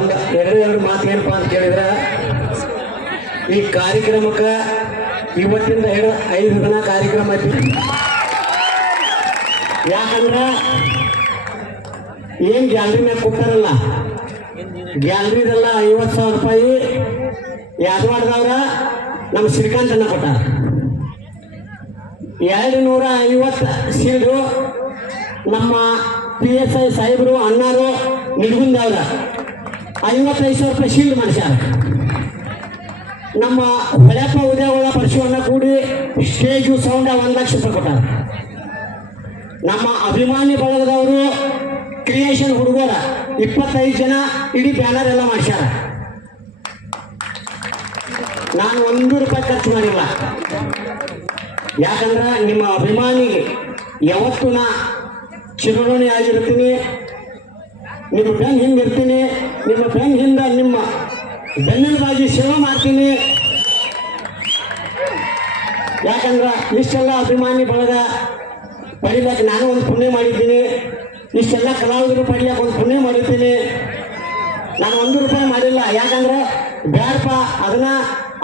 ಒಂದು ಎರಡು ಎರಡು ಮಾತು ಏನಪ್ಪಾ ಅಂತ ಕೇಳಿದ್ರೆ, ಈ ಕಾರ್ಯಕ್ರಮಕ್ಕೆ ಇವತ್ತಿಂದ ಹೇಳ ಐದು ದಿನ ಕಾರ್ಯಕ್ರಮ ಐತಿ. ಯಾಕಂದ್ರೆ ಏನ್ ಗ್ಯಾಲ್ರಿ ಮ್ಯಾಗ ಕೊಡ್ತಾರಲ್ಲ ಗ್ಯಾಲರಿದೆಲ್ಲ ಐವತ್ತು ಸಾವಿರ ರೂಪಾಯಿ ಯಾದವಾಡದವ್ರ ನಮ್ಮ ಶ್ರೀಕಾಂತ್ ಅನ್ನ ಕೊಟ್ಟಾರ. ಎರಡು ನೂರ ಐವತ್ತು ಸೀಲ್ರು ನಮ್ಮ ಪಿ ಎಸ್ ಐ ಸಾಹೇಬರು, ಅಣ್ಣಾರು ನಿಡ್ಗುಂದವ್ರ ಐವತ್ತೈದು ಸಾವಿರ ರೂಪಾಯಿ ಶೀಲ್ಡ್ ಮಾಡಿಸ್ಯಾರ. ನಮ್ಮ ಹೊಳೆಪ್ಪ ಉದಯಗಳ ಪರಶುವನ್ನ ಕೂಡಿ ಸ್ಟೇಜು ಸೌಂಡ ಒಂದು ಲಕ್ಷ ರೂಪಾಯಿ ಕೊಟ್ಟಾರ. ನಮ್ಮ ಅಭಿಮಾನಿ ಬಳಗದವರು ಕ್ರಿಯೇಷನ್ ಹುಡುಗರ ಇಪ್ಪತ್ತೈದು ಜನ ಇಡೀ ಬ್ಯಾನರ್ ಎಲ್ಲ ಮಾಡಿಸ್ಯಾರ. ನಾನು ಒಂದು ರೂಪಾಯಿ ಖರ್ಚು ಮಾಡಿಲ್ಲ. ಯಾಕಂದ್ರೆ ನಿಮ್ಮ ಅಭಿಮಾನಿಗೆ ಯಾವತ್ತು ನಾ ಚಿರಋಣಿ ಆಗಿರ್ತೀನಿ ನಿಮ್ಮ ಬೆನ್ನ ಹಿಂದೆ ಇರ್ತೀನಿ, ನಿಮ್ಮ ಬೆನ್ನ ಹಿಂದೆ ನಿಮ್ಮ ಬೆನ್ನೆಲುಬಾಗಿ ಸೇವೆ ಮಾಡ್ತೀನಿ. ಯಾಕಂದ್ರೆ ಇಷ್ಟೆಲ್ಲ ಅಭಿಮಾನಿ ಬಳಗ ಪಡಿಲಿಕ್ಕೆ ನಾನು ಒಂದು ಪುಣ್ಯ ಮಾಡಿದ್ದೀನಿ. ಇಷ್ಟೆಲ್ಲ ಕಲಾವಿದರು ಪಡಿಲಿಕ್ಕೆ ಒಂದು ಪುಣ್ಯ ಮಾಡಿರ್ತೀನಿ. ನಾನು ಒಂದು ರೂಪಾಯಿ ಮಾಡಿಲ್ಲ. ಯಾಕಂದ್ರೆ ಬ್ಯಾಡಪ್ಪ ಅದನ್ನ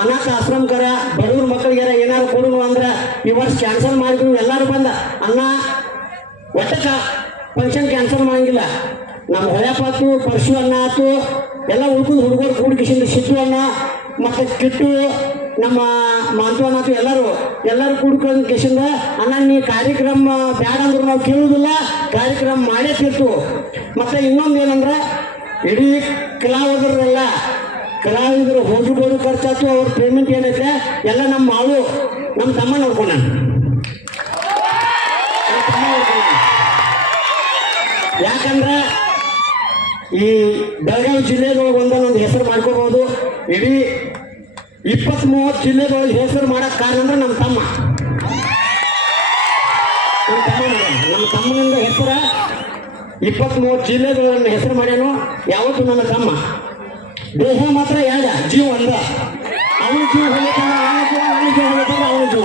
ಅನಾಥ ಆಶ್ರಮಕರ ಬಡವ್ರ ಮಕ್ಕಳಿಗೆ ಏನಾದ್ರು ಕೊಡು ಅಂದ್ರೆ ಈ ವರ್ಷ ಕ್ಯಾನ್ಸಲ್ ಮಾಡಿದ್ರು, ಎಲ್ಲರೂ ಬಂದ. ಅನ್ನ ಒಟ್ಟಕ್ಕ ಫಂಕ್ಷನ್ ಕ್ಯಾನ್ಸಲ್ ಮಾಡಂಗಿಲ್ಲ. ನಮ್ಮ ಹೊಳೆಪ್ಪ ಆತು ಪರಶು ಅನ್ನ ಆತು ಎಲ್ಲ ಉಳ್ಕೊಂಡು ಹುಡುಗರು ಕೂಡಿಕಿಸಿಂದ ಸಿದ್ದು ಅನ್ನ ಮತ್ತೆ ಕಿಟ್ಟು, ನಮ್ಮ ಮಾಂತು ಆತು ಎಲ್ಲರೂ ಎಲ್ಲರೂ ಕೂಡ್ಕೊಂಡು ಕಿಸಿಂದ ಅಣ್ಣ, ನೀ ಕಾರ್ಯಕ್ರಮ ಬ್ಯಾಡ ಅಂದ್ರೆ ನಾವು ಕೇಳುವುದಿಲ್ಲ, ಕಾರ್ಯಕ್ರಮ ಮಾಡೇ ತಿರ್ತು. ಮತ್ತೆ ಇನ್ನೊಂದು ಏನಂದ್ರೆ, ಇಡೀ ಕಲಾವಿದರೆಲ್ಲ, ಕಲಾವಿದರು ಹೋಗಿ ಬರೋ ಖರ್ಚಾಯ್ತು ಅವ್ರ ಪೇಮೆಂಟ್ ಏನೈತೆ, ಎಲ್ಲ ನಮ್ಮ ಮಾವು ನಮ್ಮ ತಮ್ಮ ನೋಡ್ಕೊಂಡ ಯಾಕಂದ್ರೆ ಈ ಬೆಳಗಾವಿ ಜಿಲ್ಲೆದೊಳಗೆ ಒಂದೊಂದು ಹೆಸರು ಮಾಡ್ಕೋಬಹುದು. ಇಡೀ ಇಪ್ಪತ್ತ್ ಮೂವತ್ತು ಜಿಲ್ಲೆದೊಳಗೆ ಹೆಸರು ಮಾಡಕ್ ಕಾರಣ ಅಂದ್ರೆ ನಮ್ಮ ತಮ್ಮ. ನಮ್ಮ ತಮ್ಮ. ನಮ್ಮ ತಮ್ಮನಿಂದ ಹೆಸರ ಇಪ್ಪತ್ತ್ ಮೂವತ್ತು ಜಿಲ್ಲೆಗಳನ್ನ ಹೆಸರು ಮಾಡ್ಯಾನು, ಯಾವತ್ತು ನನ್ನ ತಮ್ಮ. ದೇಹ ಮಾತ್ರ ಎರಡ ಜೀವ ಅಂದ. ಅವನ ಜೀವ ಹೊಲಿತಾನ, ಅವನ ಜೀವ, ಅವನ ಅವನ ಜೀವ.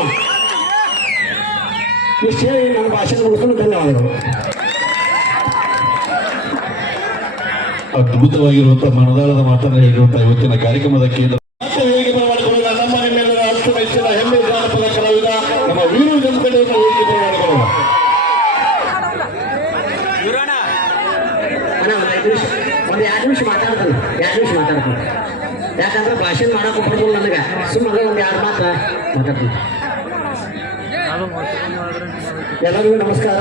ಇಷ್ಟು ನನ್ನ ಭಾಷೆ ಮುಗಿಸ್ಕೊಂಡು ಧನ್ಯವಾದಗಳು. ಅದ್ಭುತವಾಗಿರುವಂತಹ ಮನದಾಳದ ಮಾತನ್ನ ಹೇಳಿರುವಂತಹ ಇವತ್ತಿನ ಕಾರ್ಯಕ್ರಮದ ಕೇಂದ್ರ ಒಂದು ಎರಡು ನಿಮಿಷ ಮಾತಾಡ್ತಾನೆ ಎರಡು ನಿಮಿಷ ಮಾತಾಡ್ತಾನೆ ಯಾಕಂದ್ರೆ ಭಾಷಣ ಮಾಡಕ್ ಬರ್ಬೋದು ನನಗೆ. ಸುಮ್ಮನೆ ಒಂದು ಎರಡು ಮಾತು ಮಾತಾಡ್ತಾನೆ ಎಲ್ಲರಿಗೂ ನಮಸ್ಕಾರ.